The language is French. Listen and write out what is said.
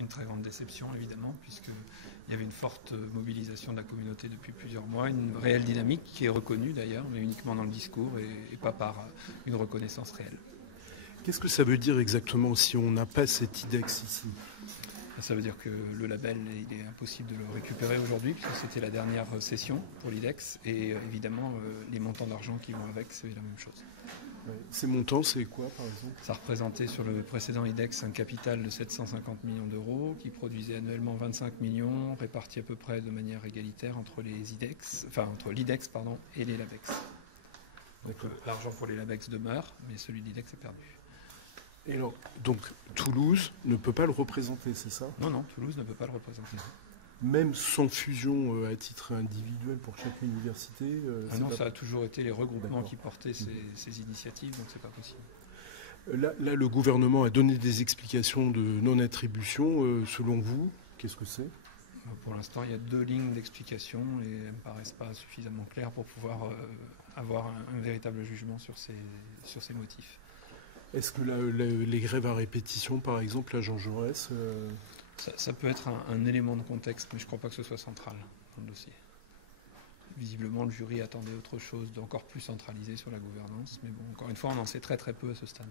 Une très grande déception, évidemment, puisqu'il y avait une forte mobilisation de la communauté depuis plusieurs mois, une réelle dynamique qui est reconnue d'ailleurs, mais uniquement dans le discours et pas par une reconnaissance réelle. Qu'est-ce que ça veut dire exactement si on n'a pas cet IDEX ici ? Ça veut dire que le label, il est impossible de le récupérer aujourd'hui, puisque c'était la dernière session pour l'IDEX, et évidemment, les montants d'argent qui vont avec, c'est la même chose. Ces montants, c'est quoi, par exemple ? Ça représentait sur le précédent IDEX un capital de 750 millions d'euros qui produisait annuellement 25 millions, répartis à peu près de manière égalitaire entre entre l'IDEX et les LABEX. Donc l'argent pour les LABEX demeure, mais celui de l'IDEX est perdu. Et alors, donc Toulouse ne peut pas le représenter, c'est ça ? Non, Toulouse ne peut pas le représenter. Même sans fusion à titre individuel pour chaque université non, ça a toujours été les regroupements qui portaient ces initiatives, donc c'est pas possible. Là, le gouvernement a donné des explications de non-attribution. Selon vous, qu'est-ce que c'est ? Pour l'instant, il y a 2 lignes d'explication et elles ne me paraissent pas suffisamment claires pour pouvoir avoir un véritable jugement sur ces motifs. Est-ce que les grèves à répétition, par exemple, à Jean Jaurès ça peut être un élément de contexte, mais je ne crois pas que ce soit central dans le dossier. Visiblement, le jury attendait autre chose d'encore plus centralisé sur la gouvernance, mais bon, encore une fois, on en sait très très peu à ce stade.